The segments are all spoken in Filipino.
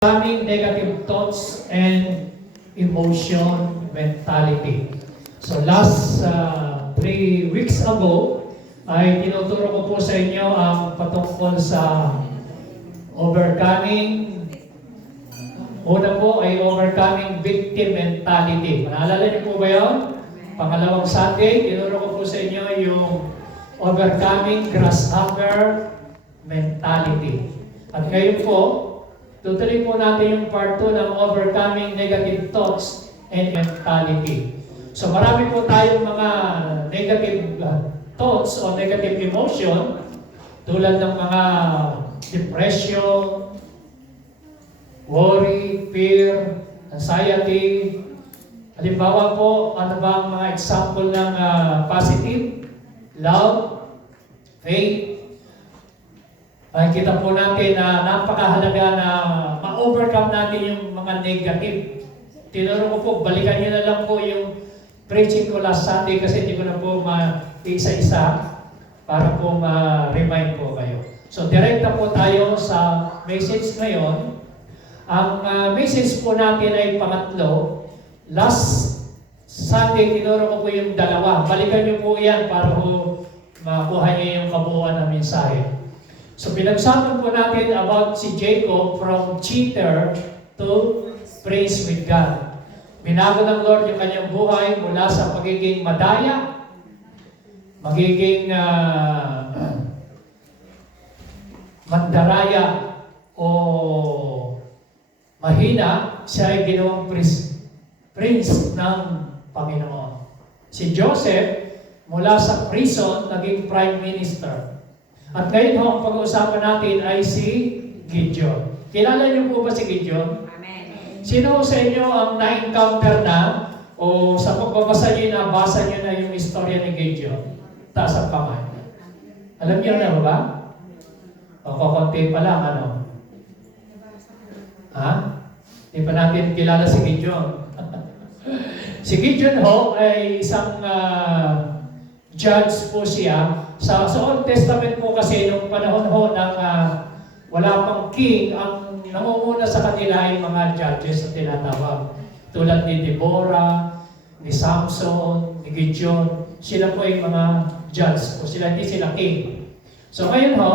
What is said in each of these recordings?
Overcoming negative thoughts and emotion mentality. So last 3 weeks ago, ay tinuturo ko po sa inyo ang patungkol sa overcoming. Una po ay overcoming victim mentality. Naalala niyo po ba yun? Pangalawang Sunday, tinuro ko po sa inyo yung overcoming grasshopper mentality. At ngayon po, tutuloy po natin yung part 2 ng overcoming negative thoughts and mentality. So marami po tayong mga negative thoughts o negative emotion tulad ng mga depression, worry, fear, anxiety. Halimbawa po, ano ba ang mga example ng positive? Love, faith. Kita po natin na napakahalaga na ma-overcome natin yung mga negative. Tinuro ko po, balikan nyo na lang po yung preaching ko last Sunday kasi hindi ko na po ma-isa-isa para po ma-remind po kayo. So, direkta po tayo sa message ngayon. Ang message po natin ay pangatlo. Last Sunday, tinuro ko po yung dalawa. Balikan nyo po yan para po makuha nyo yung kabuuan ng mensahe. So, pinagsasabi po natin about si Jacob from cheater to praise with God. Binago ng Lord yung kanyang buhay mula sa pagiging madaya, magiging mandaraya o mahina, siya ay ginawang prince ng Panginoon. Si Joseph, mula sa prison, naging prime minister. At ngayon ho, ang pag-uusapan natin ay si Gideon. Kilala niyo po ba si Gideon? Amen. Sino sa inyo ang na-encounter na o sa pagbabasa niyo nabasa niyo na yung istorya ni Gideon? Taas ang kamay. Alam niyo na ba? O kukunti pa lang, ano? Ha? Hindi pa natin kilala si Gideon. Si Gideon ho ay isang judge po siya. Sa Old Testament po kasi nung panahon ho ng wala pang king, ang nangunguna sa kanila ay mga judges na tinatawag. Tulad ni Deborah, ni Samson, ni Gideon. Sila po ay mga judge po. Hindi sila king. So ngayon ho,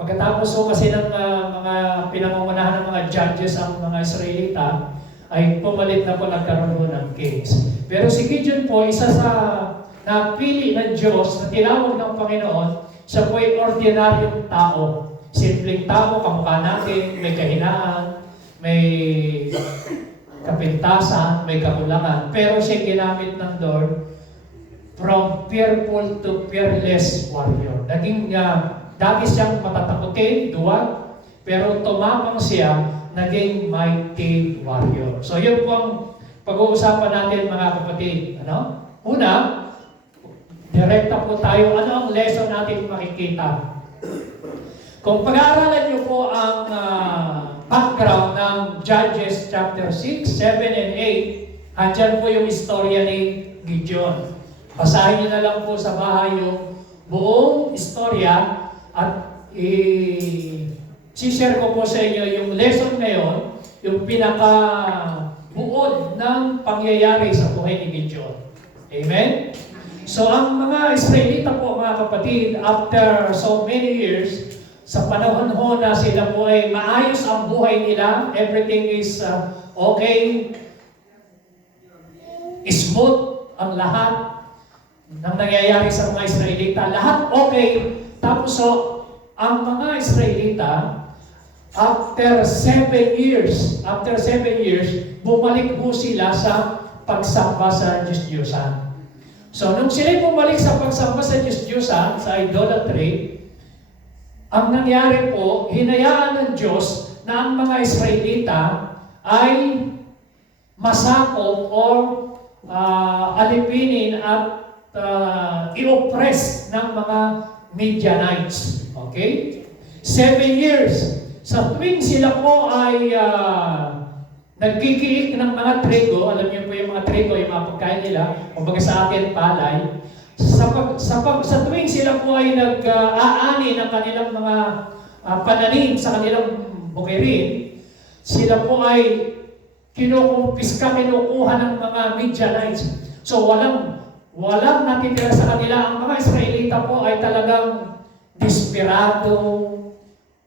pagkatapos ho kasi ng mga pinangungunahan ng mga judges ang mga Israelita, ay pumalit na po nagkaroon ho ng kings. Pero si Gideon po, isa sa napili ng Diyos na tinawag ng Panginoon, siya po ay ordinaryong tao. Simpleng tao, kamukha natin, may kahinaan, may kapintasan, may kakulangan. Pero siya ginamit ng Lord from fearful to fearless warrior. Naging dati siyang matatakutin, duwag, pero tumapang siya, naging mighty warrior. So yun po ang pag-uusapan natin mga kapatid. Ano? Una, direkta po tayo. Ano ang lesson natin makikita? Kung pag-aaralan niyo po ang background ng Judges chapter 6, 7, and 8, andyan po yung istorya ni Gideon. Basahin niyo na lang po sa bahay yung buong istorya at i-share ko po sa inyo yung lesson ngayon, yung pinaka-buod ng pangyayari sa buhay ni Gideon. Amen? So, ang mga Israelita po, mga kapatid, after so many years, sa panahon ho na sila po ay maayos ang buhay nila, everything is okay, smooth ang lahat ng nangyayari sa mga Israelita. Lahat okay. Tapos so, ang mga Israelita, after 7 years, bumalik po sila sa pagsamba sa Diyos-Diyosan. So, nung sila'y bumalik sa pagsamba sa Diyos-Diyosan, sa idolatry, ang nangyari po, hinayaan ng Diyos na ang mga Israelita ay masakop o alipinin at i-oppress ng mga Midianites. Okay? 7 years. Sa tuwing sila po ay nagkikiik ng mga trigo, alam niyo po yung mga trigo, yung mga pagkain nila, kumbaga sa atin palay, sa tuwing sila po ay nag-aani ng kanilang mga pananim sa kanilang bukirin, sila po ay kinukuha ng mga Midianites. So walang natitira sa kanila. Ang mga Israelita po ay talagang desperado,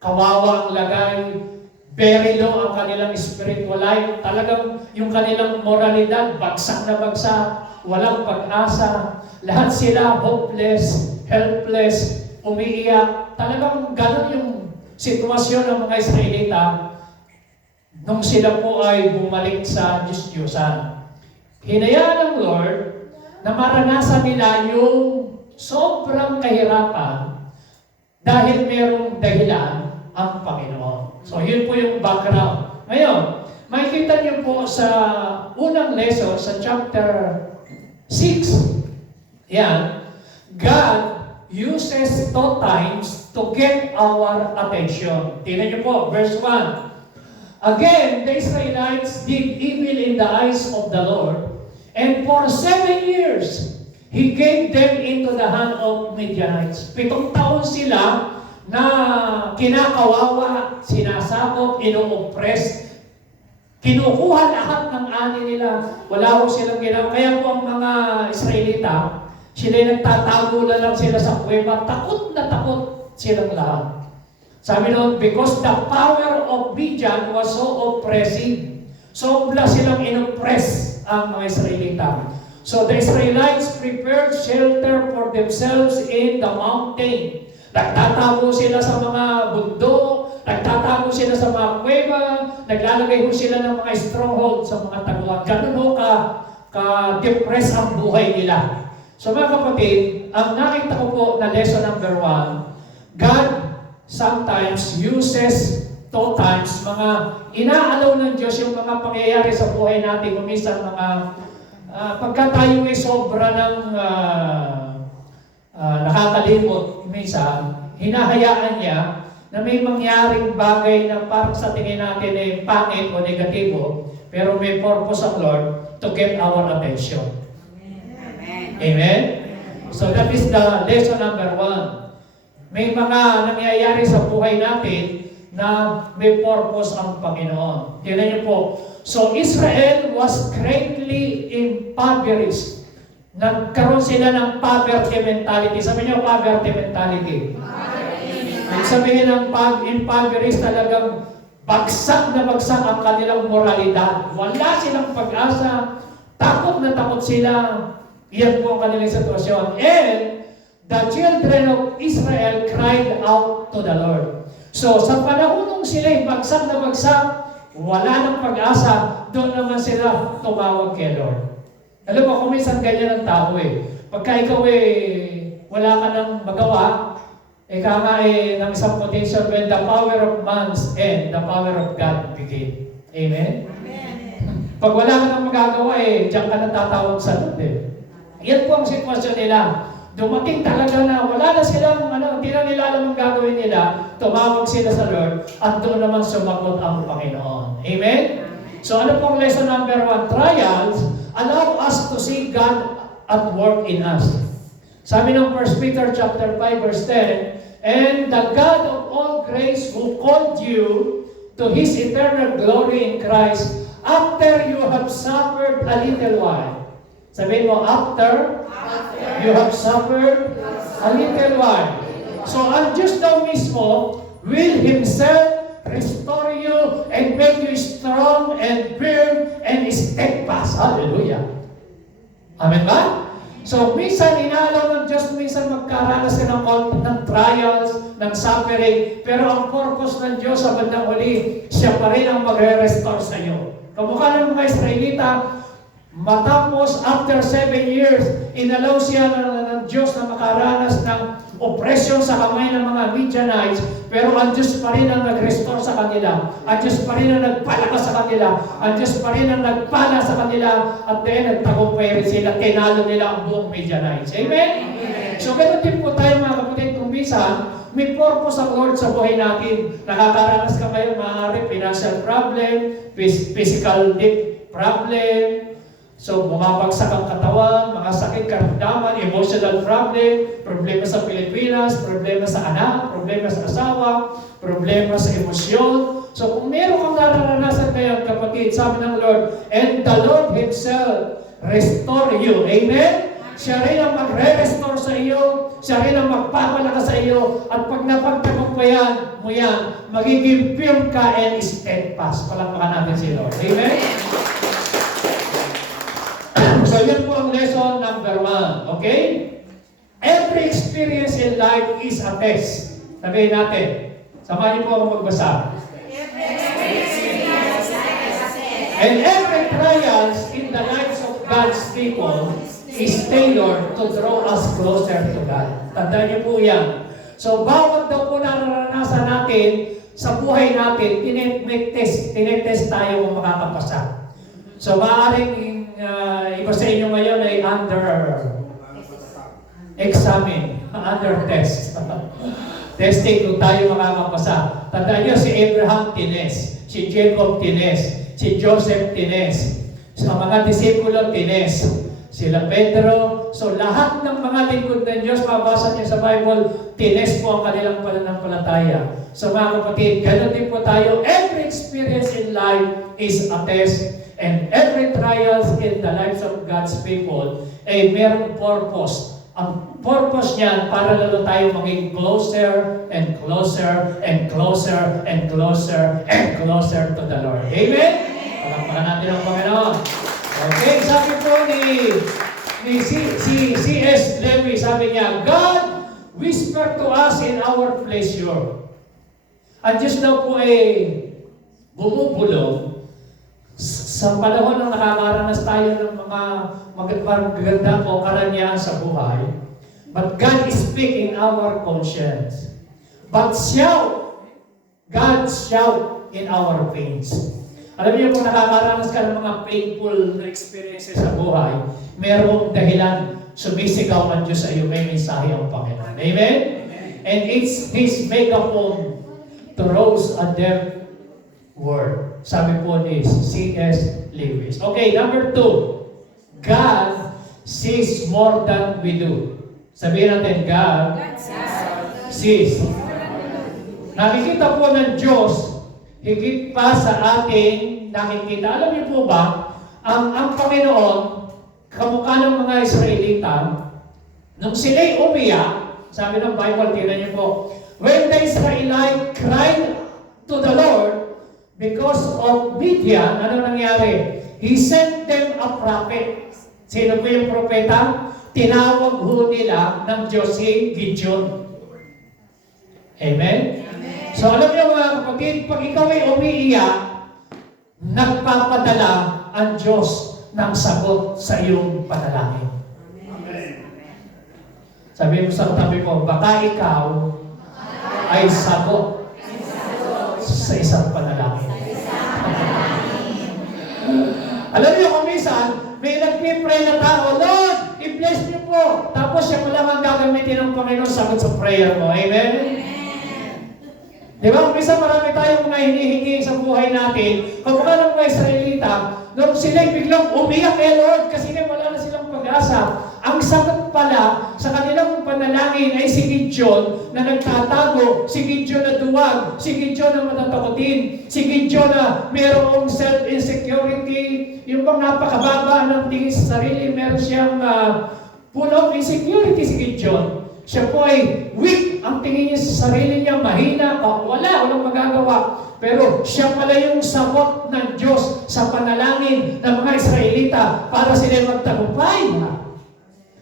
kawawa ang lagay, very low ang kanilang spiritual life. Talagang yung kanilang moralidad, bagsak na bagsak, walang pag-asa. Lahat sila hopeless, helpless, umiiyak. Talagang ganun yung sitwasyon ng mga Israelita nung sila po ay bumalik sa Diyos-Diyosan. Hinayaan ng Lord na maranasan nila yung sobrang kahirapan dahil merong dahilan ang Panginoon. So, yun po yung background. Ngayon, makikita niyo po sa unang lesson, sa chapter 6, yan, God uses 2 times to get our attention. Tingnan niyo po, verse 1. Again, the Israelites did evil in the eyes of the Lord, and for 7 years, He gave them into the hand of Midianites. 7 taon sila na kinakawawa, sinasakop, ino-oppress, kinukuha lahat ng ani nila. Wala ko silang ginawa. Kaya po ang mga Israelita, sila nagtatago na lang sila sa kuweba. Takot na takot silang lahat. Sabi noon, because the power of Midian was so oppressive. Sobra silang inoppress ang mga Israelita. So the Israelites prepared shelter for themselves in the mountain. Nagtatago sila sa mga bundok, nagtatago sila sa mga kuweba, naglalagay ho sila ng mga stronghold sa mga taguan. Ganun ho ka-depress ang buhay nila. So mga kapatid, ang nakita ko po na lesson number 1, God sometimes uses 2 times mga inaalaw ng Diyos yung mga pangyayari sa buhay natin. Kuminsan mga pagka tayo ay sobra ng nakakalimot, minsan hinahayaan niya na may mangyaring bagay na parang sa tingin natin ay pangit o negatibo, pero may purpose ang Lord to get our attention. Amen. Amen? So that is the lesson number 1. May mga nangyayari sa buhay natin na may purpose ang Panginoon. Tingnan niyo po. So Israel was greatly impoverished. Nagkaroon sila ng poverty mentality. Sabi niyo, poverty mentality. Ang sabihin ng impoverished, talagang bagsak na bagsak ang kanilang moralidad. Wala silang pag-asa. Takot na takot sila. Iyan po ang kanilang sitwasyon. And the children of Israel cried out to the Lord. So, sa panahon nung sila'y bagsak na bagsak, wala nang pag-asa, doon naman sila tumawag kay Lord. Alam mo, kung minsan ganyan ang tao Pagka ikaw wala ka nang magawa, ng isang quotation, when the power of man's end, the power of God begin. Amen? Amen. Pag wala ka nang magagawa, diyan ka natatawag sa Lord Yan po ang sitwasyon nila. Dumating talaga na wala na silang, hindi na nila alam ang gagawin nila, tumawag sila sa Lord, at doon naman sumagot ang Panginoon. Amen? So ano pong lesson number 1? Trials allow us to see God at work in us. Sabi ng 1 Peter chapter 5 verse 10, and the God of all grace who called you to His eternal glory in Christ, after you have suffered a little while. Sabihin mo, after you have suffered a little while. So ang Diyos daw mismo will Himself restore you and make you strong and firm and steadfast. Hallelujah. Amen ba? So minsan inaalaw ng Diyos, minsan magkaranas ka ng trials, ng suffering, pero ang purpose ng Diyos sa bandang huli, siya pa rin ang magre-restore sa iyo. Kamukha ng mga Israelita, matapos after 7 years, inalaw siya ng Diyos na makaranas ng oppression sa kamay ng mga Midianites, pero ang Diyos pa rin ang nag-restore sa kanila. Ang Diyos pa rin ang nagpalakas sa kanila. Ang Diyos pa rin ang nagpala sa kanila. At then, nagtagumpay rin sila. Tinalo nila ang buong Midianites. Amen? Amen. So, ganun din po tayo mga kapatid. Kung minsan, may purpose ang Lord sa buhay natin. Nakakaranas ka ngayon, maaari, financial problem, physical problem, so, bumabagsak ang katawan, mga sakit, karamdaman, emotional problem, problema sa Pilipinas, problema sa anak, problema sa asawa, problema sa emosyon. So kung meron kang nararanasan ngayon, kapatid, sabi ng Lord, and the Lord Himself restore you. Amen? Siya rin ang magre-restore sa iyo, siya rin ang magpapalakas sa iyo, at pag napagtagumpayan mo yan, magiging firm ka and steadfast. Palakpakan natin si Lord. Amen? So yun po ang lesson number 1. Okay? Every experience in life is a test. Sabihin natin. Samahan niyo po ako magbasa. And every trials in the lives of God's people is tailored to draw us closer to God. Tandaan niyo po yan. So, bawat daw po nararanasan natin sa buhay natin, tinetest tayo kung makakapasa. So, maaaring iba sa inyo ngayon ay under examine, under test. Testing kung tayo makakapasa. Tandaan niyo, si Abraham tines, si Jacob tines, si Joseph tines, sa mga disipulo tines, sila Pedro. So lahat ng mga lingkod ng Diyos, mabasa niyo sa Bible, tines po ang kanilang pananampalataya. So mga kapatid, ganoon din po tayo. Every experience in life is a test, and every trials in the lives of God's people ay merong purpose. Ang purpose niyan para lalo tayo maging closer and closer and closer and closer and closer to the Lord. Amen? Palakpakan natin ang Panginoon. Okay, sabi po ni C.S. Lewis, sabi niya, God whisper to us in our pleasure. Ang Diyos daw po ay bumubulong sa panahon ng nakakaranas tayo ng mga magaganda o karanyahan sa buhay. But God is speaking in our conscience. But shout, God shout in our veins. Alam niyo, kung nakakaranas ka ng mga painful experiences sa buhay, mayroong dahilan, sumisigaw ang Diyos sa iyo, may mensahe ang Panginoon. Amen? And it's this megaphone throws a deaf word. Sabi po ni C.S. Lewis. Okay, number 2. God sees more than we do. Sabihin natin, God sees. Nakikita po ng Diyos higit pa sa ating nakikita. Alam niyo po ba, ang Panginoon, kamukha ng mga Israelita, nung sila'y umiyak, sabi ng Bible, tingnan niyo po, when the Israelite cried to the Lord because of Midian, ano nangyari? He sent them a prophet. Sino po yung propeta? Tinawag ho nila ng Diyos si Gideon. Amen? So alam niyo mga kapatid, pag ikaw ay umiiyak, nagpapadala ang Diyos ng sagot sa iyong panalangin. Sabihin mo sa katabi mo, baka ikaw ay sagot sa isang panalangin. Alam niyo kung minsan, may nagpipray na tao, Lord, i-bless niyo po. Tapos siya pala ang gagamitin ng Panginoon sagot sa prayer mo. Amen? Di ba? Minsan marami tayong mga hinihingi sa buhay natin. Kapag ng mga Israelita, nung sila'y biglang umiyak kay Lord kasi wala na silang pag-asa. Ang sagot pala sa kanilang panalangin ay si Gideon na nagtatago, si Gideon na duwag, si Gideon na matatakotin, si Gideon na mayroong self-insecurity, yung bang napakababa ng tingin sa sarili, meron siyang full of insecurity si Gideon. Siya po ay weak, ang tingin niya sa sarili niya, mahina, walang magagawa. Pero siya pala yung sagot ng Diyos sa panalangin ng mga Israelita para sila magtagumpay.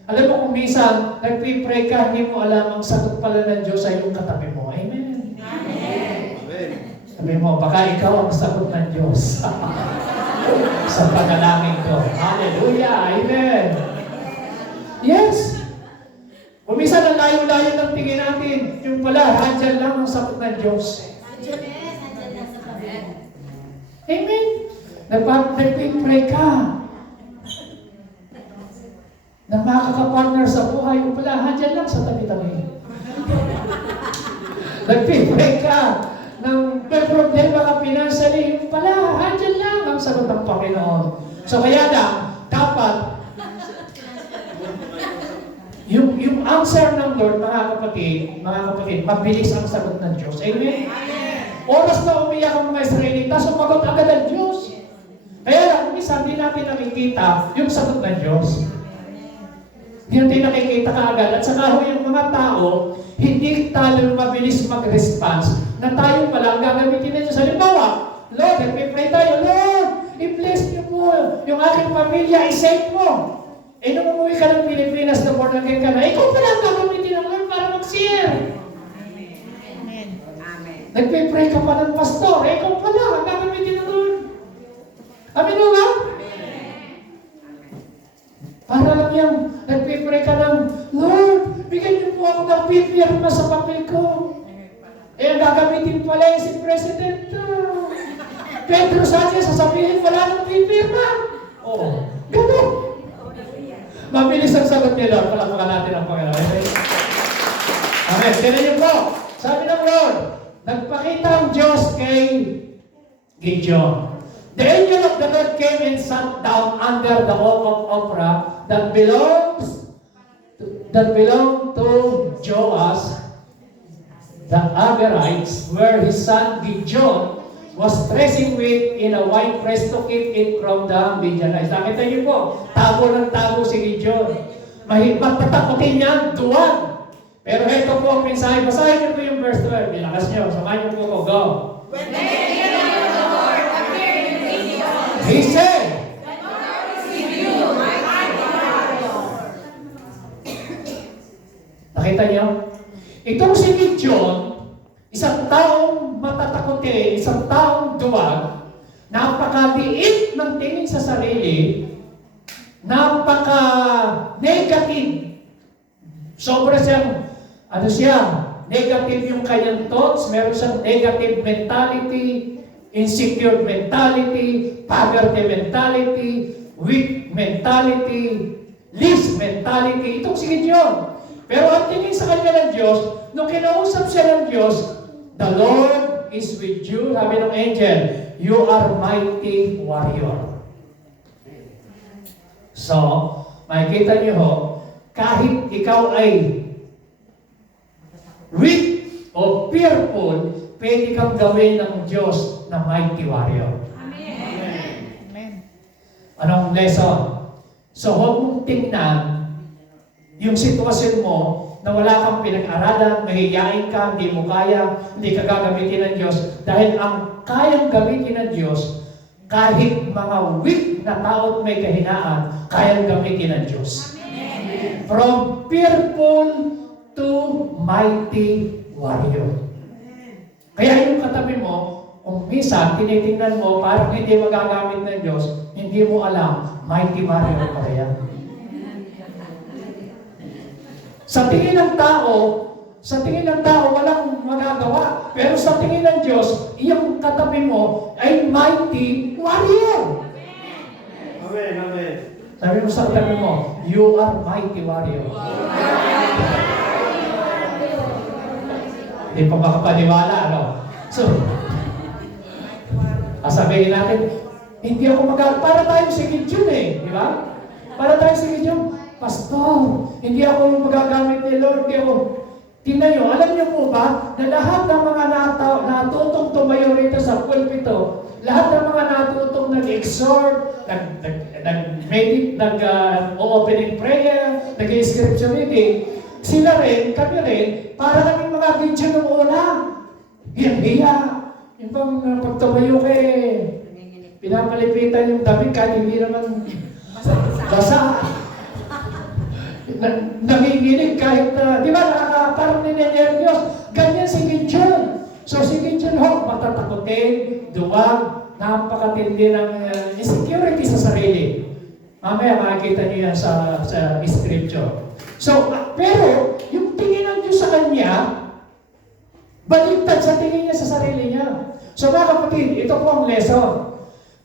Alam mo kung minsan, nagpipray ka, hindi mo alam ang sagot pala ng Diyos sa iyong katabi mo. Amen? Amen. Sabi mo, baka ikaw ang sagot ng Diyos sa panalangin ko. Hallelujah! Amen! Yes! Kung minsan ang layo-layo ng tingin natin, yung pala, andyan lang ang sagot ng Diyos. Amen. Nagpipray ka. Na makakapartner sa buhay, yung pala, andyan lang sa tabi-tabi. Nagpipray ka ng may problema ka financially, yung pala, andyan lang ang sagot ng Panginoon. So kaya na, dapat yung answer ng Lord, mga kapatid, mabilis ang sagot ng Diyos. Amen? Oras na umiyak ang mga Israelita, sumagot agad ang Diyos. Kaya lang, minsan, di natin nakikita yung sagot ng Diyos. Hindi natin nakikita kaagad. At saka yung mga tao, hindi tayo mabilis mag-response na tayo pala ang gagamitin na Diyos. Halimbawa, Lord, nagpipray tayo, Lord, i-bless niyo po yung aking pamilya, i-save mo. Eh, nung umuwi ka ng Pilipinas na born again ka na, ikaw pala ang gagamitin ng Lord para mag-share. Nagpipray ka pa ng pastor, eh, ikaw pala ang gagamitin ng Lord. Amin mo ba? Para lang yan, nagpipray ka ng, Lord, bigyan niyo po ako ng pipirma sa papel ko. Eh, ang gagamitin pala yung si President Pedro Sanchez, sasabihin wala ng pipirma. Oo, gano'n. Mabilis ang sagot niya, Lord. Palakpakan natin ang Panginoon. Amen. Tinan niyo po, sabi ng Lord, nagpakita ang Diyos kay Gideon. The angel of the Lord came and sat down under the oak of Ophrah that belonged to Joash the Agarites, where his son Gideon was threshing wheat in a wine press to keep it from the Midianites. Nakita niyo po, tago ng tago si Gideon. Matatakotin niyan, duwan. Pero ito po ang mensahe. Basahin niyo po yung verse 12. Ilakas niyo. Samahan niyo po ko. Go. When the angel of the Lord appeared to Gideon, he said, "The Lord is with you, my warrior." Nakita niyo? Itong si Gideon, isang taong matatakotin, isang taong duwag, napakaliit ng tingin sa sarili, napaka-negative. Sobra siyang, negative yung kanyang thoughts, meron siyang negative mentality, insecure mentality, poverty mentality, weak mentality, least mentality. Itong si Gideon. Pero ang tingin sa kanya ng Diyos, nung kinausap siya ng Diyos, the Lord is with you. Sabi ng angel, you are mighty warrior. So, makikita niyo ho, kahit ikaw ay weak o fearful, pwede kang gawin ng Diyos na mighty warrior. Amen. Anong lesson? So, huwag mong tingnan yung sitwasyon mo na wala kang pinag-aralan, mahihiyain ka, hindi mo kaya, hindi ka gagamitin ng Diyos. Dahil ang kayang gamitin ng Diyos, kahit mga weak na tao at may kahinaan, kayang gamitin ng Diyos. Amen. From fearful to mighty warrior. Kaya yung katabi mo, kung minsan tinitingnan mo, parang hindi magagamit ng Diyos, hindi mo alam, mighty warrior pa yan. Sa tingin ng tao, walang magagawa. Pero sa tingin ng Diyos, iyong katabi mo ay mighty warrior. Amen, amen. Sabi mo sa katabi mo, you are mighty warrior. Hindi pa makapaniwala, no? So, sabihin natin, hindi ako para tayo si Gideon eh, di ba? Para tayo si Gideon, Pastor, hindi ako magagamit ni Lord, hindi ako. Tingnan nyo, alam niyo po ba, na lahat ng mga natutong tumayo rito sa pulpito, lahat ng mga natutong nag-exhort, nag-opening prayer, nag-scripture reading, sila rin, kami rin, para kaming mga Gideon ng una. Hiya. Yung bang pagtumayo pinapalipitan yung damit kahit hindi naman basa. Nanginginig kahit, di ba, parang ninenervyos. Ganyan si Gideon. So si Gideon matatakotin, duwag, napakatindi ng insecurity sa sarili. Mamaya makikita niyo yan sa scripture. So, pero, yung tingin ng Diyos sa kanya, baliktad sa tingin niya sa sarili niya. So mga kapatid, ito po ang lesson.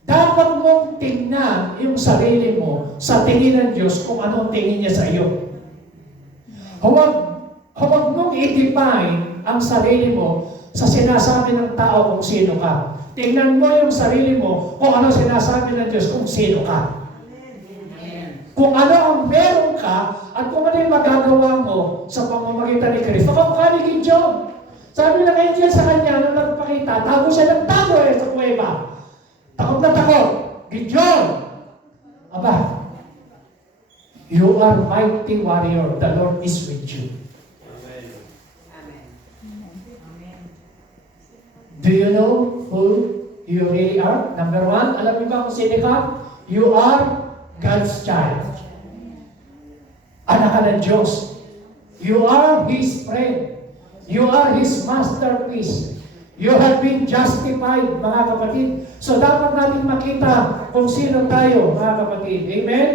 Dapat mong tingnan yung sarili mo sa tingin ng Diyos kung anong tingin niya sa iyo. Huwag mong i-define ang sarili mo sa sinasabi ng tao kung sino ka. Tingnan mo yung sarili mo kung ano sinasabi ng Diyos kung sino ka. Kung ano ang meron ka at kung ano yung magagawa mo sa pamamagitan ni Kristo. Kamukha ni Gideon. Sabi ng angel sa kanya, nung nagpakita, tago siya ng tago sa kuweba. Takot na takot. Gideon! Aba, you are mighty warrior. The Lord is with you. Do you know who you really are? Number one, alam niyo ba kung sino ka? You are God's child. Anak ka ng Diyos. You are His friend. You are His masterpiece. You have been justified, mga kapatid. So dapat natin makita kung sino tayo, mga kapatid. Amen?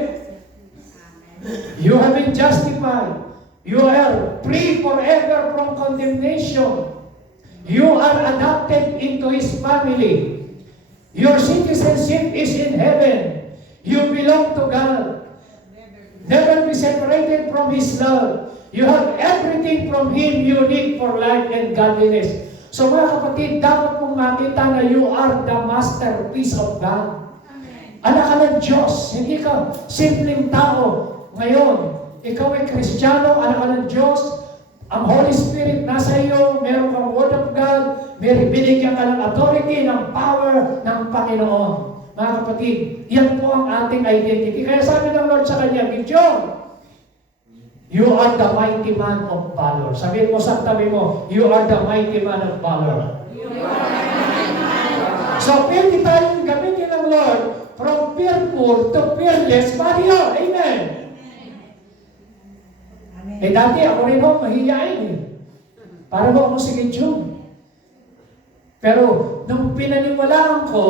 You have been justified. You are free forever from condemnation. You are adopted into His family. Your citizenship is in heaven. You belong to God. Never be separated from His love. You have everything from Him you need for life and godliness. So mga kapatid, dapat mong makita na you are the masterpiece of God. Anak ka ng Diyos. Hindi ka simpleng tao. Ngayon, ikaw ay Kristiyano, anak ka ng Diyos. Ang Holy Spirit nasa iyo, meron kang Word of God, binigyan ka ng authority, ng power ng Panginoon. Mga kapatid, yan po ang ating identity. Kaya sabi ng Lord sa kanya, Gideon, you are the mighty man of valor. Sabihin mo sa tabi mo, you are the mighty man of valor. So, pwede tayong gamitin ng Lord from fearful to fearless warrior. Amen. Eh dati ako rin ho, mahihain eh. Para ba ako si Gideon? Pero nung pinaniwalaan ko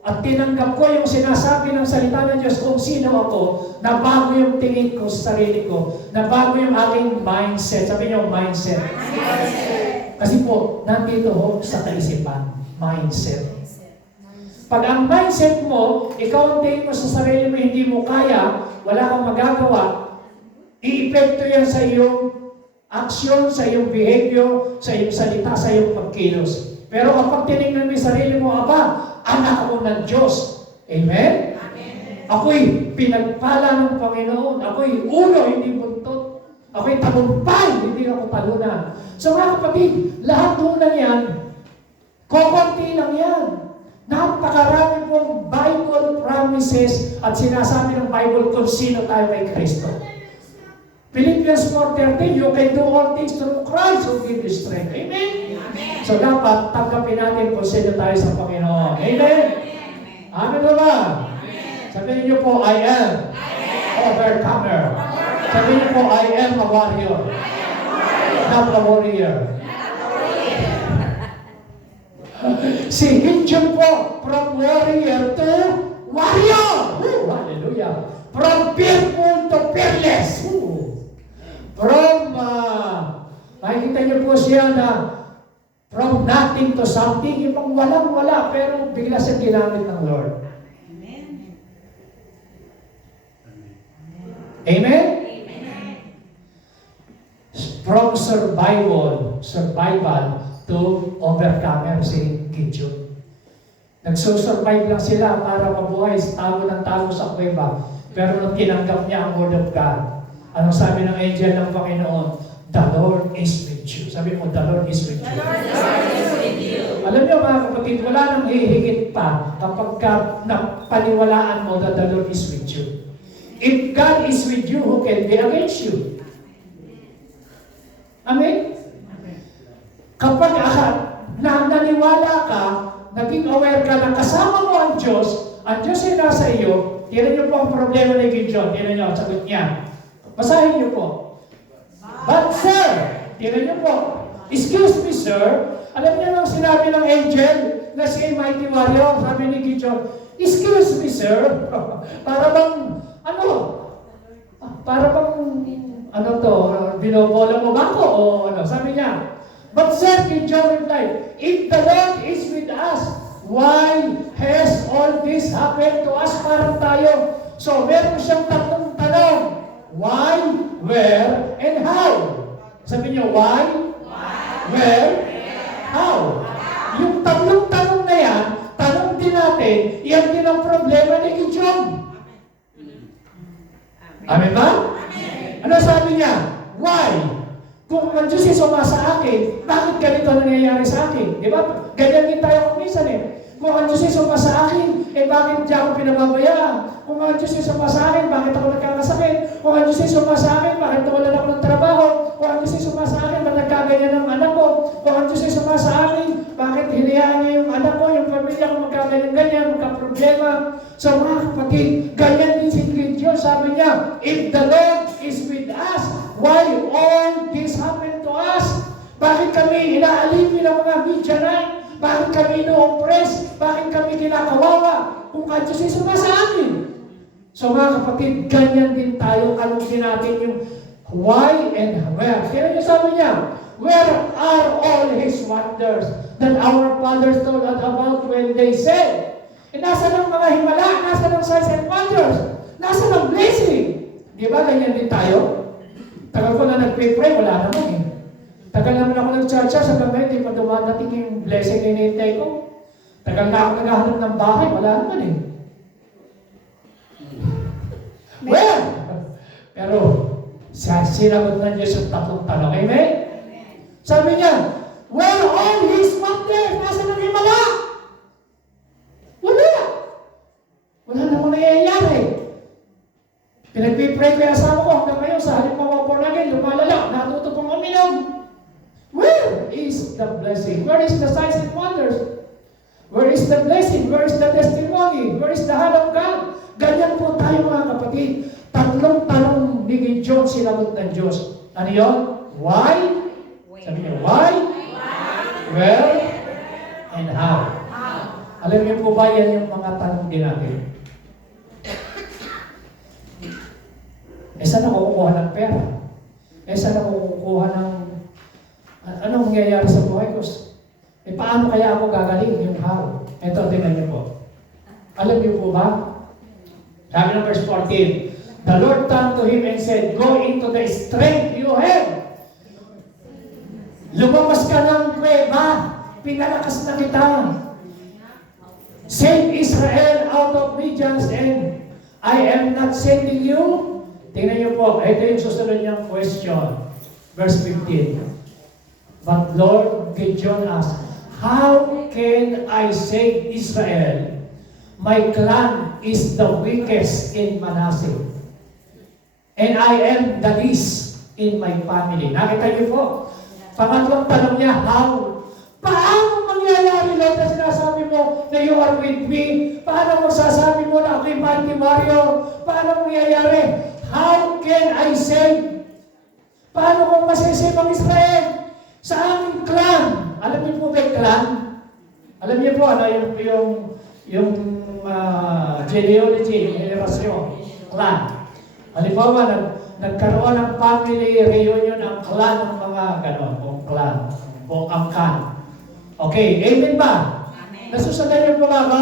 at tinanggap ko yung sinasabi ng salita ng Diyos kung sino ako, nabago yung tingin ko sa sarili ko, nabago yung aking mindset. Sabi niyo, mindset. Kasi po, nandito ho sa kaisipan, mindset. Pag ang mindset mo, ikaw ang tingin mo sa sarili mo, hindi mo kaya, wala kang magagawa, i-epekto yan sa iyong aksyon, sa iyong behavior, sa iyong salita, sa iyong pagkilos. Pero kapag tinignan mo yung sarili mo, aba, anak ako ng Diyos. Amen? Amen. Ako'y pinagpala ng Panginoon. Ako'y ulo, hindi buntot. Ako'y tagumpay, hindi ako talunan. So mga kapatid, lahat na yan, kukunti lang yan. Napakarami pong Bible promises at sinasabi ng Bible kung sino tayo kay Kristo. Philippians 4:13, you can do all things through Christ who gives you strength. Amen? Amen. So dapat tanggapin natin kung sino tayo sa Panginoon. Amen? Amen ba ba? Sabihin niyo po, I am overcomer. Sabihin niyo po, I am a warrior. Not a warrior. Si Gideon po, from warrior to warrior. Woo, hallelujah. From fearful to fearless. Woo. From, makikita niyo po siya na from nothing to something, yung walang-wala, pero bigla siya ginamit ng Lord. Amen? Amen? Amen. From survival to overcomer si Gideon. Nagsusurvive lang sila para mabuhay, tago ng tago sa kuweba. Pero nung tinanggap niya ang Word of God, anong sabi ng angel ng Panginoon? The Lord is with you. Sabi mo, the Lord is with you. The Lord is with you. Alam niyo mga kapatid, wala nang hihigit pa kapag napaniwalaan mo that the Lord is with you. If God is with you, who can be against you? Amen? Kapag naniwala ka, naging aware ka na kasama mo ang Diyos ay nasa iyo, tira niyo po ang problema ni Gideon. Tira niyo, sagot niya. Basahin niyo po. But sir, tira niyo po. Excuse me sir, alam niyo lang sinabi ng angel na si Mighty Warrior, sabi ni Gideon, excuse me sir, para bang, binobola mo ba ako? O ano, sabi niya, but sir, Gideon replied, if the Lord is with us, why has all this happened to us? Parang tayo. So, meron siyang tatlong tanong. Why, where, and how? Sabi niyo, why, where, how? Yung tatlong tanong na yan, tanong din natin, yan din ang problema ni Gideon. Amen ba? Ano sabi niya? Why? Kung ang Diyos ay sumasa akin, bakit ganito nangyayari sa akin? Di ba? Ganyan din tayo kung minsan eh. Kung ang Diyos ay sumasa akin, bakit di ako pinababayaan? Kung ang Diyos ay sumasa akin, bakit ako nagkakasakit? Kung ang Diyos ay sumasa akin, bakit nawalan ako ng trabaho? Kung ang Diyos ay sumasa akin, bakit nagkaganyan ng anak ko? Kung ang Diyos ay sumasa akin, bakit hinayaan niya yung anak ko, yung pamilya ko magkaganyan-ganyan, magka-problema? So mga kapatid, ganyan din si Gideon. Sabi niya, if the Lord is with us, why all this happened to us? Bakit kami inaalipin ng mga Midianite? Bakit kami ino-oppress? Bakit kami kinakawawa? Kung ang Diyos ay sumasa amin. So mga kapatid, ganyan din tayo. Kalungkin natin yung why and where. Kaya niya sabi niya, where are all His wonders that our fathers told us about when they said, nasa ng mga himala, nasa ng signs and wonders, nasa ng blessing. Di ba ganyan din tayo? Tagal ko na nagpipray, wala naman eh. Tagal naman ako nag-church sa gabi, hindi pa dumadating yung blessing na hinihintay ko. Tagal na ako naghahanap ng bahay, wala naman eh. Well, pero sinagot na Diyos yung tatlong tanong. Amen? Sabi niya, where all His wonders? Nasa ng himala? Wala. Wala namang nangyayari. Pinagpipray ko yung asawa ko hanggang ngayon sa halip mga pornagin, lumalala, natuto pong uminom. Where is the blessing? Where is the signs and wonders? Where is the blessing? Where is the testimony? Where is the hand of God? Ganyan po tayo mga kapatid. Tatlong tanong ni Gideon sinagot ng Diyos. Ano yun? Why? Sabi niya, why? Where? And how? Alam niyo po ba yan yung mga tanong din natin? Saan ako kukuha ng pera? Saan ako kukuha ng anong mangyayari sa buhay ko? Paano kaya ako gagaling yung how? Ito, tingnan niyo po. Alam niyo po ba? Sabi ng verse 14, the Lord turned to him and said, go into the strength you have. Lumabas ka ng kuweba. Pinalakas na kita. Save Israel out of Midian's hand. I am not sending you. Tingnan niyo po, ito yung susunod niyang question. Verse 15. But Lord, Gideon asked, how can I save Israel? My clan is the weakest in Manasseh. And I am the least in my family. Nakita niyo po? Pangatlong tanong niya, how? Paano mangyayari, Lord, na sinasabi mo na you are with me? Paano magsasabi mo na ako'y mighty warrior? Paano mangyayari? How can I save? Paano kung masisave ang Israel? Sa aming clan. Alam niyo po ba yung clan? Alam niyo po ano yung genealogy, yung henerasyon, clan. Halimbawa, nagkaroon ng family reunion ng clan ng mga gano'n, o clan, o angkan. Okay, amen ba? Amen. Nasusundan niyo po ba ako?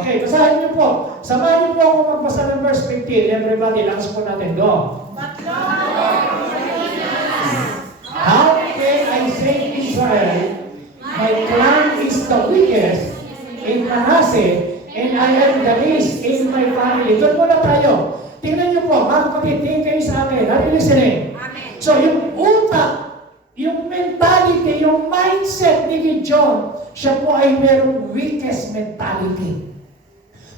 Okay, basahin niyo po. Samahan niyo po ako magbasa ng verse 15. Everybody, lakas po natin. Go. How can I save Israel? My clan is the weakest in Manasseh, and I am the least in my family. Doon muna tayo. Tingnan niyo po, mga kapatid, tingin kayo sa akin. Are you listening? Amen. So, yung utak, yung mentality, yung mindset ni Gideon, siya po ay merong weakest mentality.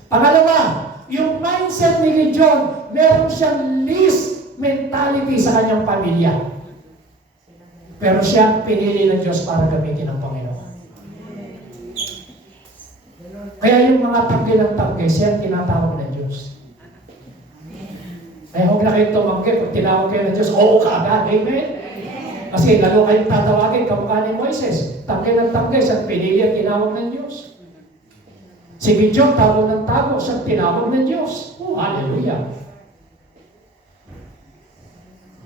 Pangalawa, yung mindset ni Gideon, meron siyang least mentality sa kanyang pamilya. Pero siya pinili ng Diyos para gamitin ng Panginoon. Kaya yung mga tanggi ng tanggi, siya tinatawag ng Diyos. Kaya huwag na kayong tumanggi. Pag tinawag kayo ng Diyos, oo ka agad. Amen? Kasi lalo kayong tatawagin, kamukha ni Moises. Tanggi ng tanggi, siya pinili at tinawag ng Diyos. Si Gideon, tago ng tago, siya tinawag ng Diyos. Oh, hallelujah.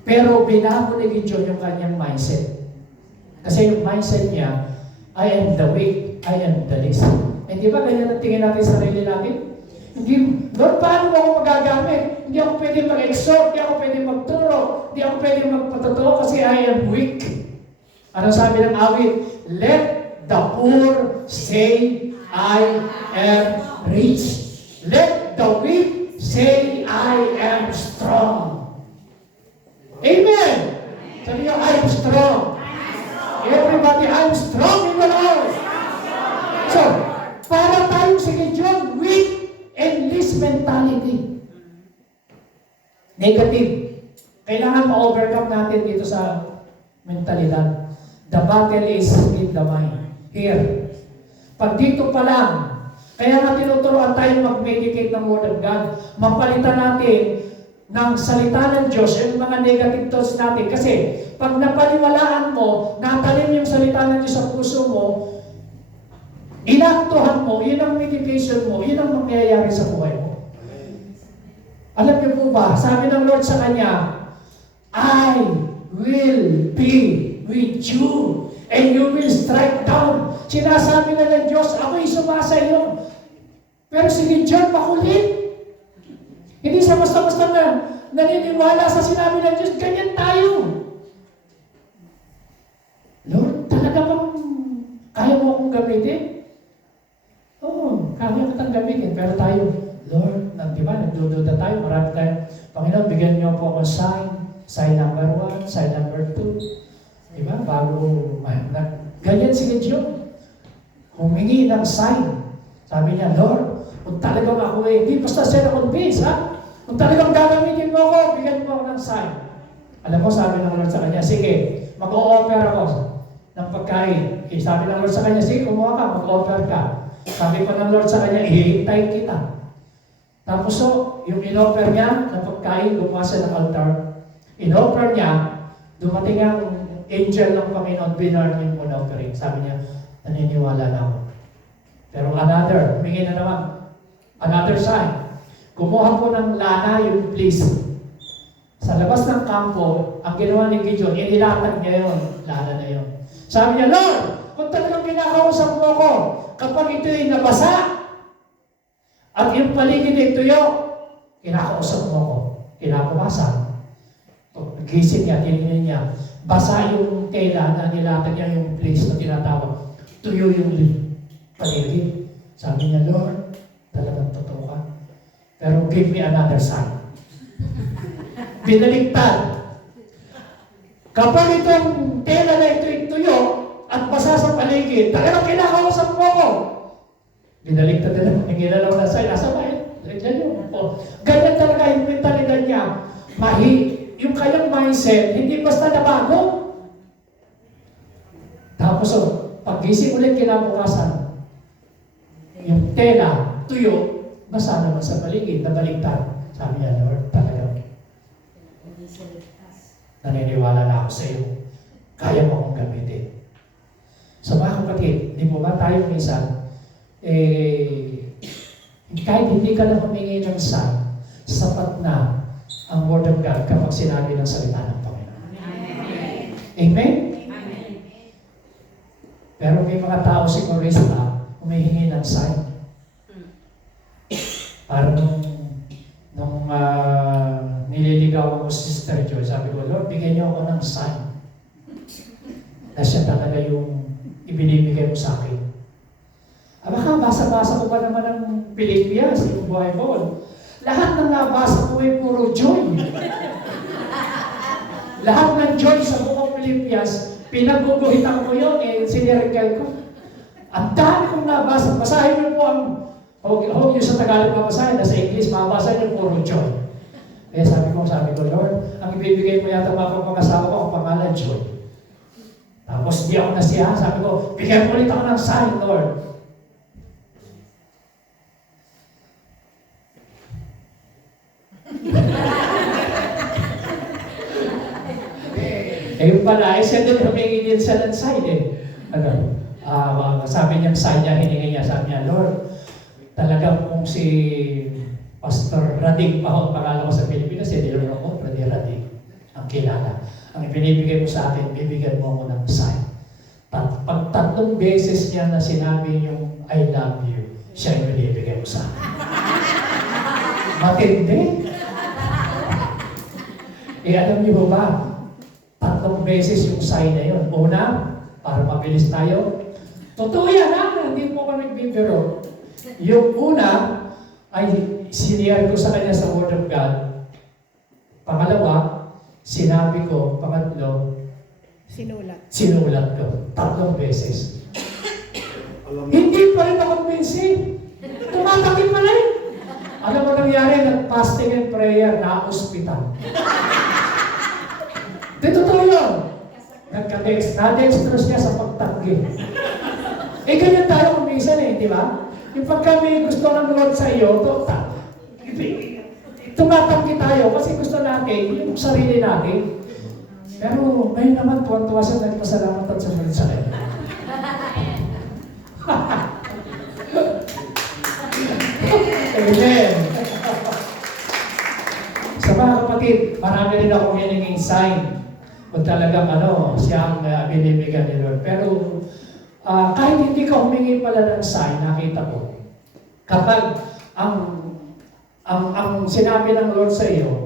Pero binago ni Gideon yung kanyang mindset. Kasi yung mindset niya, I am the weak, I am the least. Eh, di ba ganyan ang tingin natin sa sarili natin? Hindi, Lord, paano mo ako magagamit? Hindi ako pwede mag-exhort, hindi ako pwede magturo, hindi ako pwede magpatotoo kasi I am weak. Ano sabi ng awit? Let the poor say, I am rich. Let the weak say, I am strong. Amen! Sabi niyo, I am strong. fixed mentality. Negative. Kailangan ma-overcome natin dito sa mentalidad. The battle is in the mind. Here. Pag dito pa lang, kaya nga tinuturuan tayo mag-medicate ng Word of God. Mapalitan natin ng salita ng Diyos yung mga negative thoughts natin. Kasi pag napaniwalaan mo, natalim yung salita ng Diyos sa puso mo, inaktuhan mo, yun ang meditation mo, yun ang mangyayari sa buhay mo. Alam niyo po ba, sabi ng Lord sa kanya, I will be with you and you will strike down. Sinasabi na ng Diyos, ako'y sumasa iyo. Pero si Gideon makulit. Hindi sa basta-basta na naniniwala sa sinabi ng Diyos, ganyan tayo. Lord, talaga bang kaya mo akong gamitin? Oo, kaya kitang gamitin. Pero tayo, Lord, di ba, nagdududa tayo, marami tayo. Panginoon, bigyan niyo po ako sign. Sign number 1, sign number 2. Di ba? Bago, ganyan si Gideon. Humingi ng sign. Sabi niya, Lord, kung talagang ako hindi basta siya na-convince, ha? Kung talagang gagamitin mo ako, bigyan mo ako ng sign. Alam mo, sabi ng Lord sa kanya, sige, mag-o-offer ako ng pagkain. Sabi ng Lord sa kanya, sige, kumuha ka, mag-offer ka. Sabi pa ng Lord sa kanya, ihintay kita. Tapos so, yung in-offer niya ng pagkain, gumawa siya ng altar. In-offer niya, dumating ang angel ng Panginoon, binar niya yung offering. Sabi niya, naniniwala na ako. Pero another, humingi na naman, another sign. Kumuha po ng lana yung fleece. Sa labas ng kampo, ang ginawa ni Gideon, inilatag niya yun, lana na yun. Sabi niya, Lord, kung talagang kinakausap mo ko, kapag ito'y nabasa, at yung paligid ay tuyo, kinakausap mo ko. Kinabukasan. Gising niya, tinignan niya, basa yung tela na nilatag niya yung fleece na tinatawag. Tuyo yung paligid. Sabi niya, Lord, talagang totoo ka. Pero give me another sign. Binaliktad. Kapag itong tela na ito'y tuyo at basa sa paligid, talagang kinakausap mo ko. Binaliktad nila. Hingin na naman na sign. Nasa bahay. Diyan yun. Ganyan talaga yung mentalidad niya. Yung kanyang mindset, hindi basta nabago. Tapos, pag-gising ulit kinabukasan, yung tela, tuyo, basa naman sa paligid, nabaliktad. Sabi niya, Lord, talagang naniniwala na ako sa iyo. Kaya mo akong gamitin. So mga kapatid, di mo ba tayo minsan, kahit hindi ka na humingi ng sign, sapat na ang Word of God kapag sinabi ng salita ng Panginoon. Amen? Amen? Amen. Pero may mga tao sigurista, humihingi ng sign. Parang nung nililigawan ko si Sister Joy, sabi ko, Lord, bigyan niyo ako ng sign na siya talaga yung ibinibigay mo sa akin. Baka basa-basa ko pa naman ng Pilipias, yung Bible. Lahat ng nabasa ko ay puro joy. Lahat ng joy sa buong Pilipias, pinaguguhitan ko yun, sinirkel ko. Ang dami kong nabasa. Basahin niyo po ang, huwag niyo sa Tagalog mabasahin, nasa English, mabasahin niyo puro joy. Kaya sabi ko, Lord, ang ibibigay mo yata mga pag-asawa ko, ang pangalan, joy. Tapos di ako nasiya, sabi ko, bigyan mo ulit ako ng sign, Lord. Yung pala, siya din humingi din siya ng sign sabi niya, sign niya, hiningi niya, sabi niya, Lord, talagang kung si Pastor Radig pa ang pangalan ko sa Pilipinas, hindi lang ako, Brother Radig, ang kilala. Ang ibinibigay mo sa akin, bibigyan mo ako ng sign. Pag 3 beses niya na sinabi yung I love you, siya yung binibigay mo sa akin. Matindi. Alam niyo ba, 3 beses yung sign na yun. Una, para mabilis tayo. Totoo yan ha, hindi po kami nagbibiro. Yung una, ay siniyar ko sa kanya sa Word of God. Pangalawa, sinabi ko. Pangatlo, sinulat ko. 3 beses. Hindi pa rin ako convinced. Tumatakip pa rin. Alam mo nangyari? Nag-fasting and prayer na ospital. Di totoo yun. Na-dextrose niya sa pagtanggi. Ganyan tayo kumisan di ba? Yung pagka may gusto ng Lord sa iyo, tumatanggi tayo kasi gusto natin yung sarili natin. Pero ngayon naman, tuwan-tuwa siya, nagpasalamat at sumunod sa kanya. Amen. Sa mga kapatid, marami rin akong hiningin sign kung talagang siya ang binibigyan ni Lord. Pero kahit hindi ka humingi pala ng sign, nakita ko, kapag ang sinabi ng Lord sa iyo,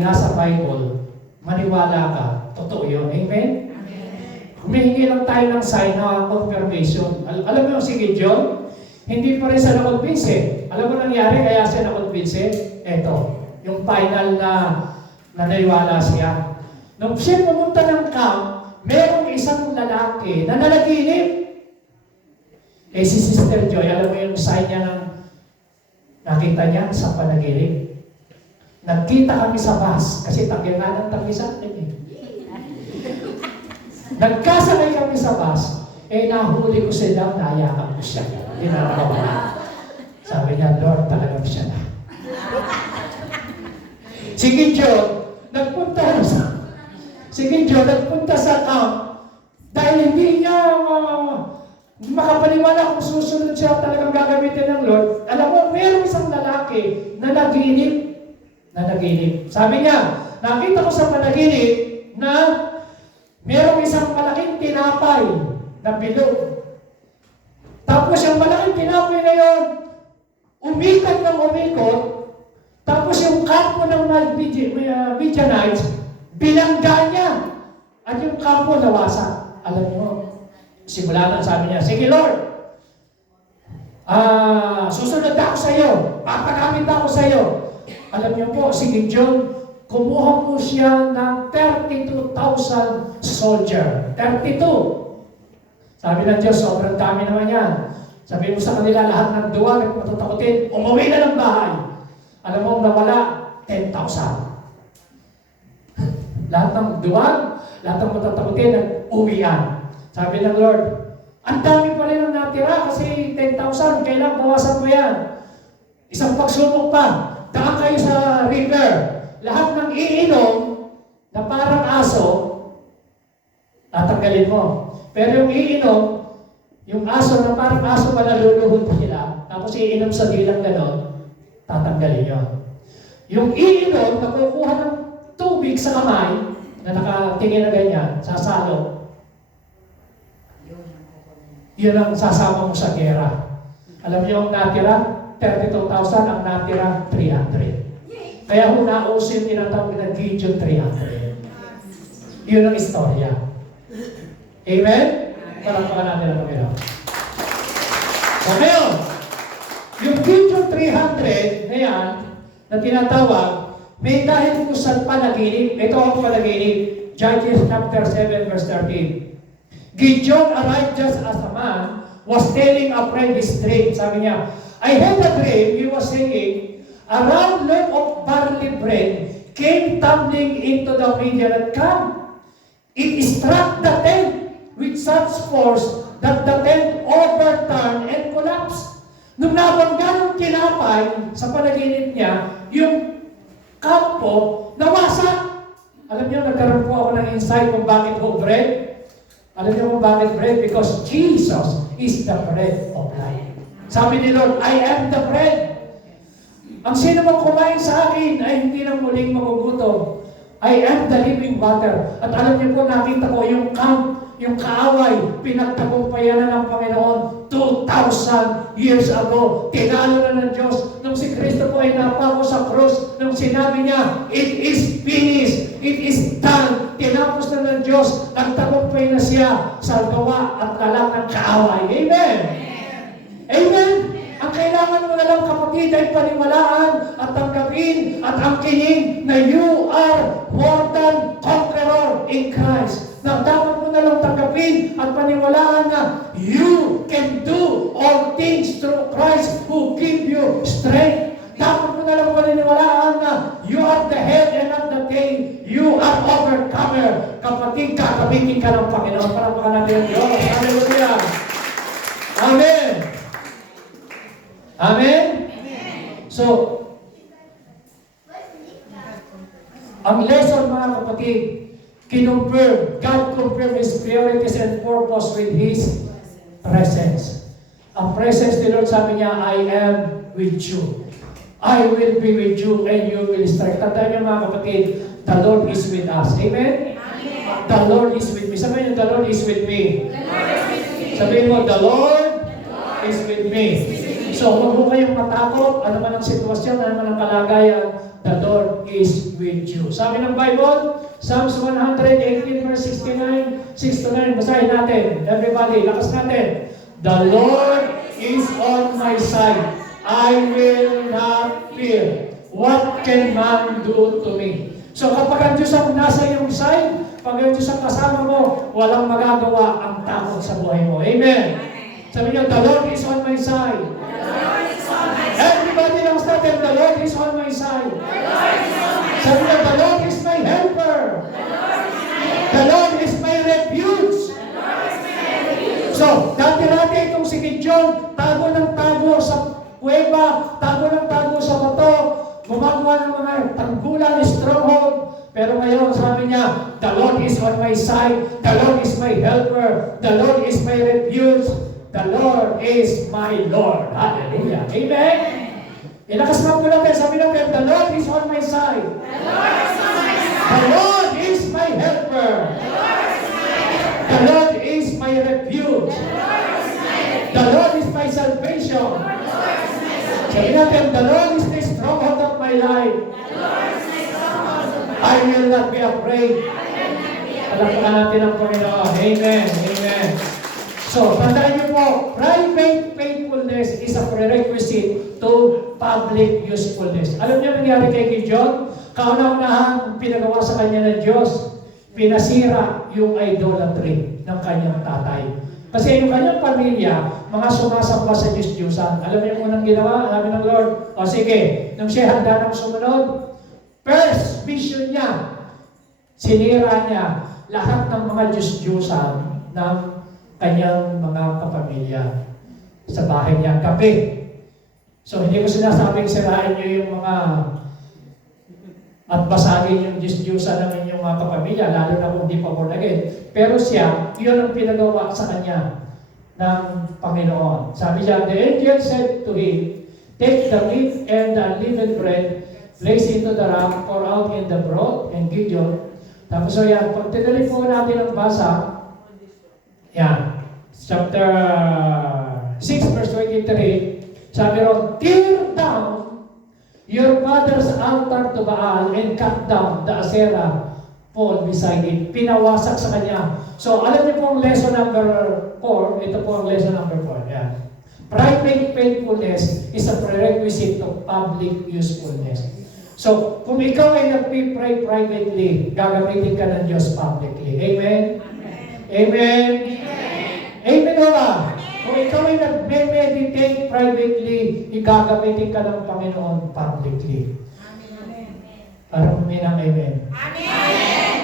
nasa Bible, maniwala ka, totoo yun. Amen? Humihingi lang tayo ng sign na confirmation. Alam mo yung si Gideon? Hindi pa rin siya na-convince. Alam mo nangyari kaya siya na-convince? Eto, yung final na naniwala siya. Nung siya pumunta ng camp, merong isang lalaki na nanaginip. Si Sister Joy, alam mo yung sign niya ng nakita niya sa panaginip. Nagkita kami sa bus, kasi tagyangan ng tagi sa atin Nagkasakay kami sa bus, nahuli ko sila, nayakap ko siya. Dinarawa. Sabi niya, Lord, talagang siya na. Si Gideon, nagpunta sa camp dahil hindi niya makapaniwala kung susunod siya talagang gagamitin ng Lord. Alam mo, mayroong isang lalaki na naginip. Sabi niya, nakita ko sa panaginip na mayroong isang malaking tinapay na bilog. Tapos yung malaking tinapay na yun, umikot ng umikot, tapos yung kampo ng Midianites, bilangga niya. At yung kampo nawasak. Alam mo, simula nang sabi niya, sige Lord, susunod ako sa iyo, papagamit ako sa iyo. Alam niyo po, si Gideon, kumuha po siya ng 32,000 soldier. 32. Sabi ng Diyos, sobrang dami naman yan. Sabi mo sa kanila, lahat ng duwag at matutakutin, umuwi na ng bahay. Alam mo, nawala, 10,000. Lahat ng duwag, lahat ng matatakutin, nag-uwian. Sabi ng Lord, ang dami pa rin ang natira kasi 10,000, kailangan bawasan mo yan. Isang pagsubok pa, daan kayo sa river. Lahat ng iinom na parang aso, tatanggalin mo. Pero yung iinom, yung aso na parang aso malululuhod sila, tapos iinom sa dilang ganon, tatanggalin yun. Yung iinom, nakukuha ng tubig sa kamay, na nakatingin na ganyan, sasalo. Yun ang sasama mo sa gera. Alam niyo ang natira? 32,000, ang natira 300. Kaya kung nausin, tinatawag na Gideon 300. Yun ang istorya. Amen? Palakpakan natin ang Panginoon. So ngayon, yung Gideon 300 na yan, na tinatawag, may dahil kung saan panaginip. Ito ang panaginip. Judges chapter 7 verse 13. Gideon arrived just as a man was telling a friend his dream. Sabi niya, I had a dream, he was saying, a round loaf of barley bread came tumbling into the Midian camp. It struck the tent with such force that the tent overturned and collapsed. Nung nabangga ng tinapay sa panaginip niya, yung kampo nawasak. Alam niyo, nagkaroon po ako ng insight kung bakit ho bread. Alam niyo kung bakit bread? Because Jesus is the bread of life. Sabi ni Lord, I am the bread. Ang sino mang kumain sa akin ay hindi nang muling magugutom. I am the living water. At alam niyo po, nakita ko yung camp, yung kaaway, pinagtagumpayan na ng Panginoon 2,000 years ago. Tinalo na ng Diyos. Nung si Kristo po ay napako sa krus, nung sinabi niya, it is finished, it is done. Tinapos na ng Diyos, nagtagumpay na siya sa gawa at lalang ng kaaway. Amen! Amen! Ang kailangan mo na lang, kapatid, ay paniwalaan at tanggapin at angkinin na you are more than conqueror in Christ. Na dapat mo na lang tanggapin at paniwalaan na you can do all things through Christ who give you strength. Dapat mo na an overcomer. Kapatid, gagamitin ka ng Panginoon. Palakpakan natin ang Diyos. Hallelujah. Amen. Amen? So, ang lesson mga kapatid, kinumpirm, God confirmed His priorities and purpose with His presence. Ang presence ni Lord, sabi niya, I am with you. I will be with you and you will strike. Tandaan niyo mga kapatid, the Lord is with us. Amen? Amen. The Lord is with me. Sabihin niyo, the Lord is with me. Sabihin mo, the Lord is with me. So, huwag mo kayong matakot, ano man ang sitwasyon, ano man ang kalagayan, the Lord is with you. Sabi ng Bible, Psalms 118 verse 69, 6-9, basahin natin. Everybody, lakas natin. The Lord is on my side. I will not fear. What can man do to me? So kapag ang Diyos ang nasa iyong side, pag ang Diyos ang kasama mo, walang magagawa ang takot sa buhay mo. Amen. Sabi niyo, the Lord is on my side. Everybody lang sa atin, the Lord is on my side. Sabi niyo, the Lord is my helper. The Lord is my refuge. So, dati-dati itong si Gideon, tago ng tago sa kuweba, tago ng tago sa bato, gumagawa ng mga tanggulan, stronghold. Pero ngayon, sabi niya, the Lord is on my side, the Lord is my helper, the Lord is my refuge, the Lord is my Lord. Hallelujah. Amen? Ilakas mo po natin, sabi natin, the Lord is on my side. The Lord is my helper. The Lord is my refuge. The Lord is my salvation. Sabi natin, the Lord is the stronghold of my life. I will not be afraid. Palakpakan natin ang Panginoon. Amen. Amen. So, tandaan niyo po, private faithfulness is a prerequisite to public usefulness. Alam niyo nangyari kay Gideon? Kauna-unahan pinagawa sa kanya ng Diyos, pinasira yung idolatry ng kanyang tatay. Kasi yung kanyang pamilya, mga sumasamba sa Diyos-Diyusan. Alam niyo unang ginawa? Alam ng Lord, o sige, nung siya handa ng sumunod, first vision niya, sinira niya lahat ng mga Diyos-Diyusan ng kanyang mga kapamilya sa bahay niya, gabi. So, hindi ko sinasabing sirain niyo yung mga at basagin yung Diyos-Diyusan ng inyong mga kapamilya, lalo na kung di pa born again. Pero siya, yun ang pinagawa sa kanya ng Panginoon. Sabi niya, the angel said to him, take the meat and the unleavened bread, place into the rock, pour out in the broth, and Gideon. Tapos so yan, pag tinalik po natin ang basa, yan, chapter 6 verse 23, sabi ron, tear down your father's altar to Baal and cut down the Asherah pole beside it. Pinawasak sa kanya. So, alam niyo po ang lesson number 4. Ito po ang lesson number 4. Yan. Private faithfulness is a prerequisite to public usefulness. So, kung ikaw ay nagpipray privately, gagamitin ka ng Diyos publicly. Amen? Amen? Amen o ba? Kung ikaw ay nag-meditate privately, igagamitin ka ng Panginoon publicly. Parang may ng amen. Amen!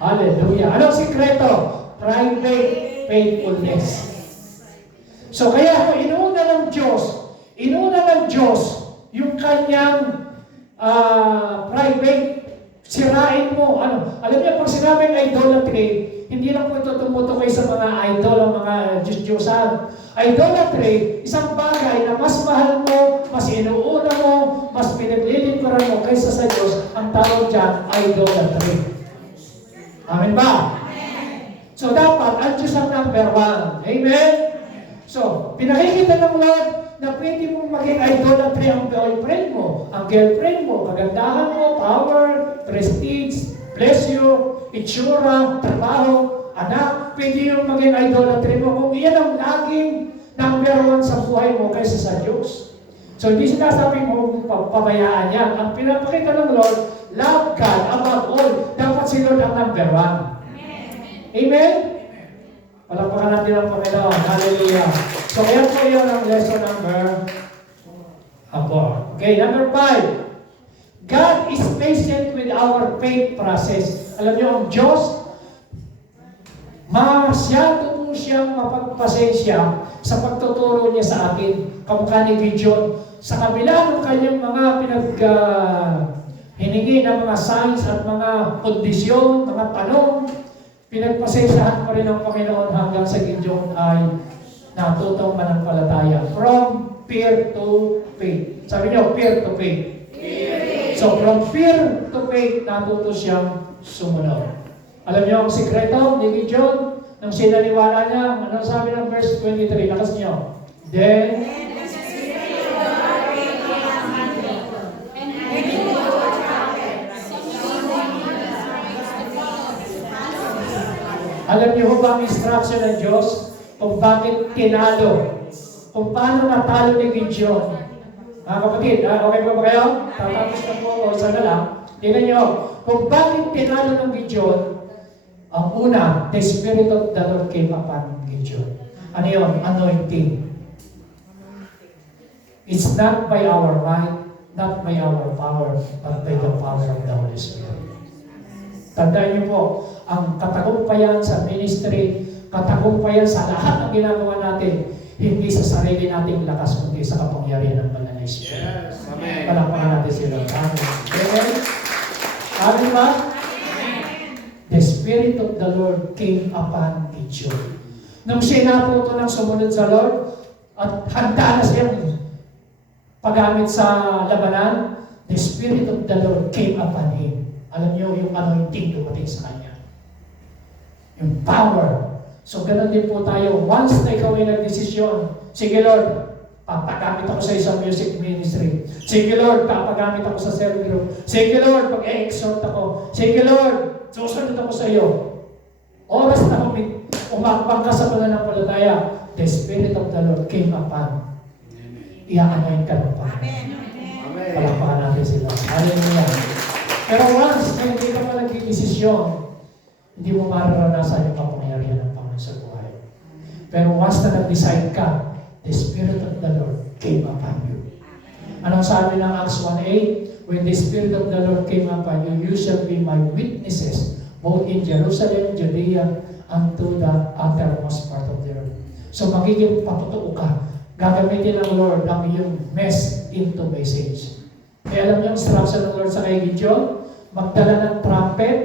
Hallelujah. Anong sikreto? Private faithfulness. So kaya kung inuna ng Diyos yung kanyang private, sirain mo. Alam niyo, pag sinabing idolatry, hindi lang po ito tumutukoy sa mga idol, ang mga Diyos-Diyosan. Idolatry, isang bagay na mas mahal mo, mas inuuna mo, mas pinaglilingkuran mo kaysa sa Diyos, ang tawag dyan, idolatry. Amen ba? Amen. So dapat, ang Diyos ang number 1. Amen? So, pinakikita ng Lord na pwede mong maging idolatry ang boyfriend mo, ang girlfriend mo, kagandahan mo, power, prestige, pleasure, itsura, trabaho, anak, pwede yung maging idolatry mo kung iyan ang laging number 1 sa buhay mo kaysa sa Diyos. So, hindi sinasabing mo pabayaan yan. Ang pinapakita ng Lord, love God above all. Dapat si Lord ang number 1. Amen? Palakpakan natin ang Panginoon. Hallelujah. So, kaya po yun ang lesson number 4. Okay, number 5. God is patient with our faith process. Alam niyo, ang Diyos, masyado po siyang mapagpasensya sa pagtuturo niya sa atin. Kamukha ni Gideon. Sa kabila ng kanyang mga hiningi ng mga signs at mga kondisyon, mga tanong, pinagpasensyahan pa rin ng Panginoon hanggang sa Gideon ay natutong manampalataya. From fear to faith. Sabi niyo, fear to faith. So from fear to faith, natuto siyang sumunod. Alam niyo ang sikreto ni Gideon, nung sinaniwala niya, ano sabi ng verse 23, lakas niyo? Then, alam niyo ba ang instruction ng Diyos kung bakit tinalo? Kung paano natalo ni Gideon? Mga kapatid, okay ba kayo? Tatapos na po ako, isa na lang. Tingnan niyo, kung bakit tinalo ng Gideon, ang una, the Spirit of the Lord came upon Gideon. Ano yun? Anointing. It's not by our might, not by our power, but by the power of the Holy Spirit. Tandaan niyo po, ang katagumpayan sa ministry, katagumpayan sa lahat ng ginagawa natin, hindi sa sarili nating lakas, kundi sa kapangyarihan ng Banal na Espiritu. Yes. Amen. Palakpakan natin sila. Amen. Amen ba? The Spirit of the Lord came upon Gideon. Nung sinaputo ng sumunod sa Lord, at handa na siyang paggamit sa labanan, the Spirit of the Lord came upon him. Alam niyo, yung anointing dumating sa kanya. Yung power. So, ganun din po tayo. Once na ikaw ay nagdesisyon, sige Lord, papagamit ako sa isang music ministry. Sige Lord, papagamit ako sa service room. Sige Lord, pag-e-exhort ako. Sige Lord, susunod ako sa iyo. Oras na umakbang ka sa pananampalataya, the Spirit of the Lord came upon. I-anoint ka ng Panginoon. Amen. Palakpakan natin sila. Hallelujah. Pero once na hindi ka pa nagdidesisyon, hindi mo mararanasan yung kapangyarihan ng Panginoon sa buhay. Pero once na nag-decide ka, the Spirit of the Lord came upon you. Anong sabi ng Acts 1:8? When the Spirit of the Lord came upon you, you shall be my witnesses, both in Jerusalem, Judea, and to the uttermost part of the earth. So magiging patutuo ka. Gagamitin ng Lord ang iyong mess into message. Kaya alam niyo ang instruction ng Lord sa kay Gideon? Magdala ng trumpet,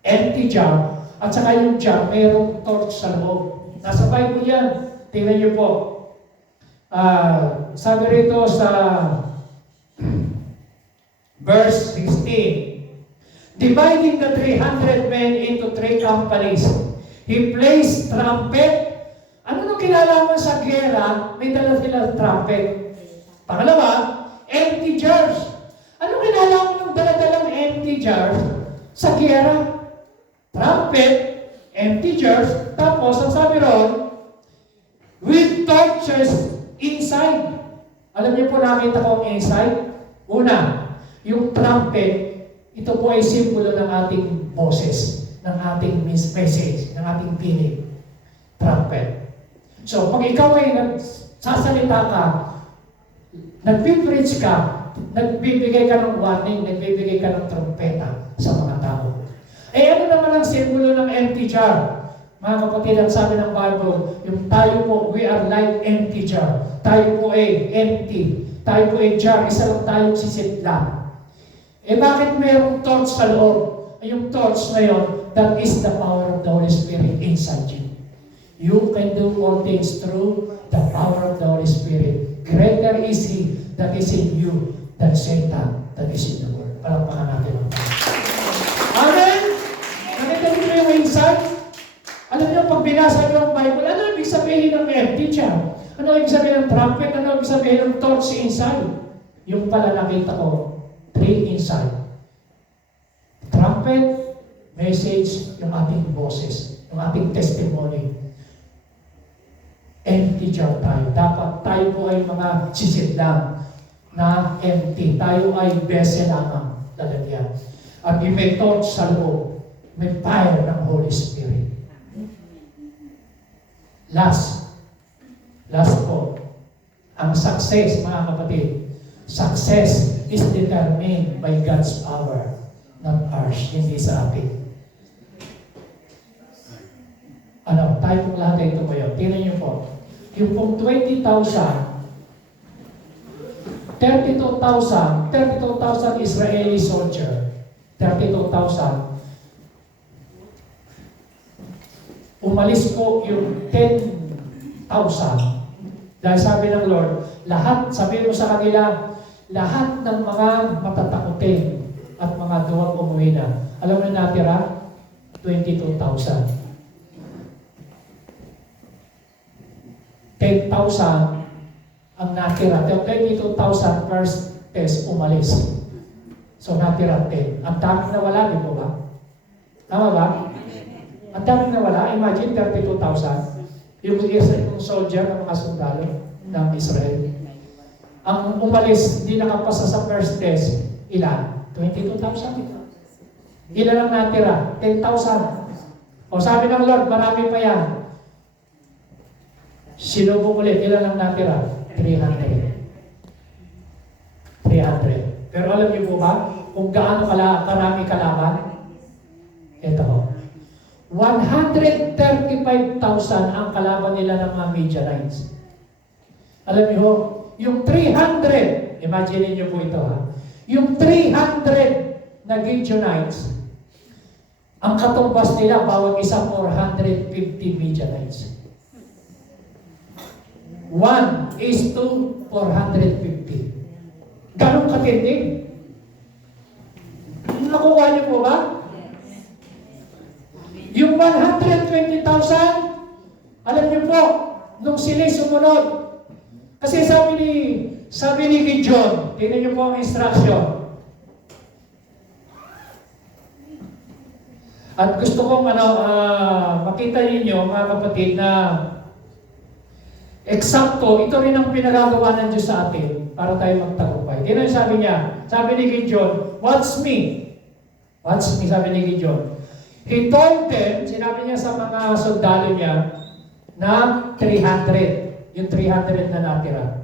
empty jar, at saka yung jar, mayroong torch sa loob. Nasa Bible yan. Tingnan niyo po. Sabi rito sa verse 16, dividing the 300 men into 3 companies, he placed trumpet. Ano nung kinalaman sa gera, may dala sila trumpet. Pangalawa, empty jars. Ano kinalaman ng dala-dalang empty jars sa gera? Trumpet, empty jars, tapos ang sabi ron, with torches inside. Alam niyo po nakita ko ang inside? Una, yung trumpet, ito po ay simbolo ng ating boses, ng ating message, ng ating pinig. Trumpet. So, pag ikaw ay nagsasalita ka, nagpipreach ka, nagbibigay ka ng warning, nagbibigay ka ng trumpeta sa mga tao. Eh ano naman ang simbolo ng empty jar? Mga kapatid, ang sabi ng Bible, yung tayo po, we are like empty jar. Tayo po ay empty. Tayo po ay jar. Isa lang tayong sisidla. Eh bakit mayroong torch sa loob? Yung torch na yun, that is the power of the Holy Spirit inside you. You can do all things through the power of the Holy Spirit. Greater is He that is in you than Satan that is in the world. Palakpakan natin ang Panginoon. Amen? Nakita niyo yung insight? Alam niyo, pag binasa niyo ang Bible, ano ibig sabihin ng empty jar? Ano ibig sabihin ng trumpet? Ano ibig sabihin ng torch inside? Yung pala nakita ko, 3 inside. Trumpet, message, yung ating boses, yung ating testimony. Empty jar tayo. Dapat tayo po ay mga sisidlang na empty. Tayo ay vessel lamang lalagyan. At may torch sa loob, may fire ng Holy Spirit. Last po, ang success, mga kapatid, Success is determined by God's power, not ours, hindi sa atin. Ano, tayo pong lahat ay tumayo. Tingnan niyo po. Yung pong 20,000, 32,000 Israeli soldier, 32,000, umalis po yung 10,000. Dahil sabi ng Lord, lahat, sabi mo sa kanila, lahat ng mga matatakutin at mga duwag umuwi na. Alam mo na natira? 22,000. 10,000 ang natira. 22,000 first test umalis. So natira 10. Ang daming nawala, di po ba? Tama ba? Ang daming nawala. Imagine 32,000. Yung soldier ng mga sundalo ng Israel. Ang umalis, hindi nakapasa sa first test, ilan? 22,000. Ilan ang natira? 10,000. O sabi ng Lord, marami pa yan. Sinubok ulit, ilan ang natira? 300. Pero alam niyo po ba, kung gaano karami kalaban? Ito ho. 135,000 ang kalaban nila ng mga Midianites. Alam niyo ho, yung 300, imagine niyo po ito ha, yung 300 na Gideonites, ang katumbas nila, bawat isa 450 Midianites. 1:450. Ganong katindi? Nakuha niyo po ba? Yung 120,000, alam niyo po, nung sila'y sumunod, kasi sabi ni Gideon, tingnan niyo po ang instruction. At gusto kong makita ninyo, mga kapatid, na eksakto, ito rin ang pinagagawa ng Diyos sa atin para tayo magtagumpay. Tingnan niyo sabi niya, sabi ni Gideon, "Watch me." Watch me, sabi ni Gideon. He told them, sinabi niya sa mga sundalo niya, na 300, yung 300 na natira.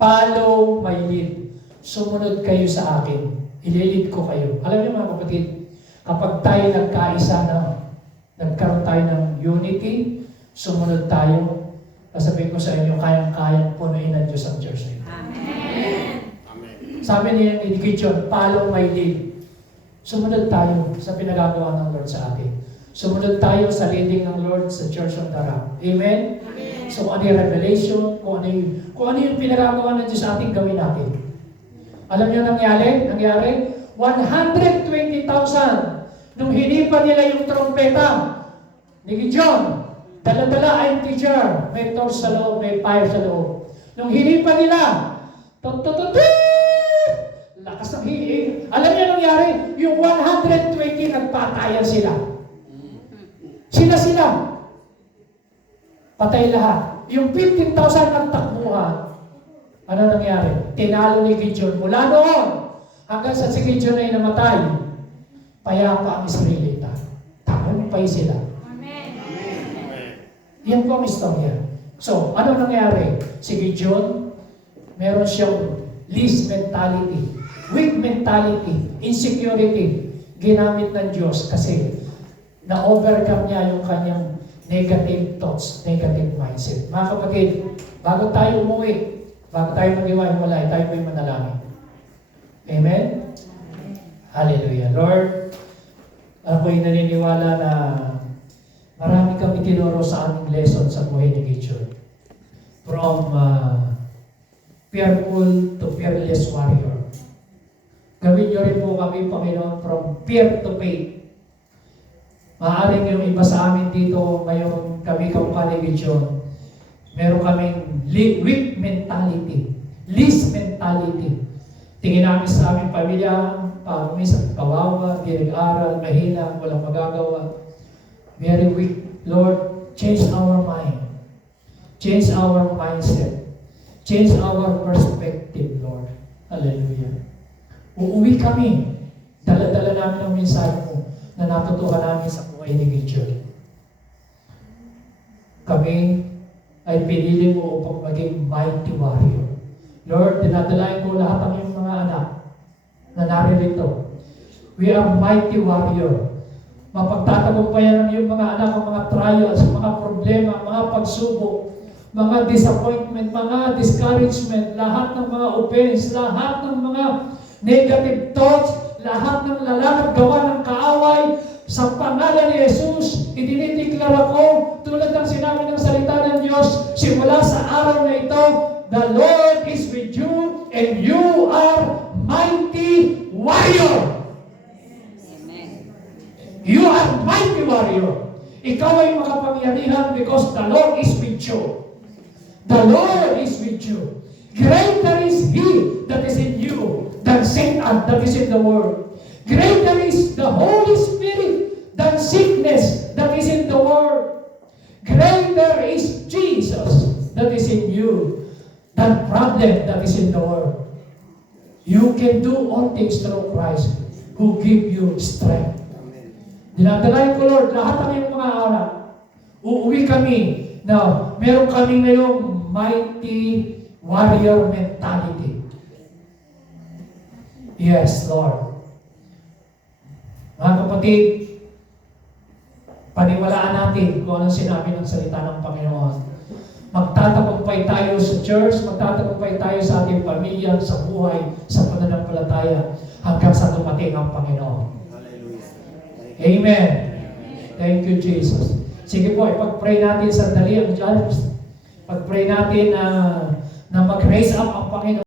"Follow my lead." Sumunod kayo sa akin. Ililid ko kayo. Alam niyo mga kapatid, kapag tayo nagkaisa na, nagkaroon tayo ng unity, sumunod tayo, sasabihin ko sa inyo, kayang-kayang punuin ng Diyos ang church. Amen. Sabi niya ni Gideon, "Follow my lead." Sumunod tayo sa pinagagawa ng Lord sa atin. Sumunod tayo sa leading ng Lord sa Church of the Rock. Amen? Amen. So ano yung revelation, kung ano yung pinagagawa ng Diyos sa atin, gawin natin. Alam niyo nangyari? 120,000 nung hinipan nila yung trompeta ni Gideon. Dala-dala ay teacher, may torch sa loob, may fire sa loob. Nung hinipan nila, lakas ng hiling. Alam niyo nangyari? Yung 120 nagpatayan sila. Sila. Patay lahat. Yung 15,000 nagtakbuhan. Ano nangyari? Tinalo ni Gideon. Mula noon, hanggang sa si Gideon ay namatay, payapa ang Israelita. Tagumpay sila. Yan po ang istorya. So, ano nangyari? Si Gideon, meron siyang least mentality, weak mentality, insecurity. Ginamit ng Diyos kasi na-overcome niya yung kanyang negative thoughts, negative mindset. Mga kapatid, bago tayo umuwi, bago tayo mag-iwa-iwalay, tayo po'y manalangin. Amen? Hallelujah. Lord, ako'y naniniwala na marami kami tinuro sa aming lesson sa buhay ni Gideon. From fearful to fearless warrior. Gawin niyo rin po kami, Panginoon, from fear to faith. Maaaring yung iba sa amin dito, ngayon kami kamukha ni Gideon, meron kaming weak mentality, least mentality. Tingin namin sa aming pamilya, minsan kawawa, di nag-aral, mahina, walang magagawa. Very weak. Lord, change our mind. Change our mindset. Change our perspective, Lord. Hallelujah. Uuwi kami. Dala-dala namin ang mensahe mo na natutuhan namin sa buhay ni Gideon. Kami ay pinili mo upang maging mighty warrior. Lord, dinadalayan ko lahat ng iyong mga anak na naririto. We are mighty warrior. Mapagtatagumpayan ng iyong mga anak ang mga trials, mga problema, mga pagsubok, mga disappointment, mga discouragement, lahat ng mga offense, lahat ng mga negative thoughts, lahat ng lalanag gawa ng kaaway, sa pangalan ni Jesus, idinideklara ko, tulad ng sinabi ng salita ng Diyos, simula sa araw na ito, the Lord is with you, and you are mighty warrior. Amen. You are mighty warrior. Ikaw ay makapangyarihan because the Lord is with you. The Lord is with you. Greater is He that is in you than Satan that is in the world. Greater is the Holy Spirit than sickness that is in the world. Greater is Jesus that is in you than problem that is in the world. You can do all things through Christ who give you strength. Dinadalayan ko, Lord, lahat ng iyong mga anak. Uuwi kami na meron kami ngayong mighty warrior mentality. Yes, Lord. Mga kapatid, paniwalaan natin kung anong sinabi ng salita ng Panginoon. Magtatagumpay tayo sa church, magtatagumpay tayo sa ating pamilya, sa buhay, sa pananampalataya, hanggang sa dumating ang Panginoon. Amen. Thank you, Jesus. Sige po, ipag-pray natin sandali ang Diyos. Pag-pray natin na mag-raise up ang Panginoon.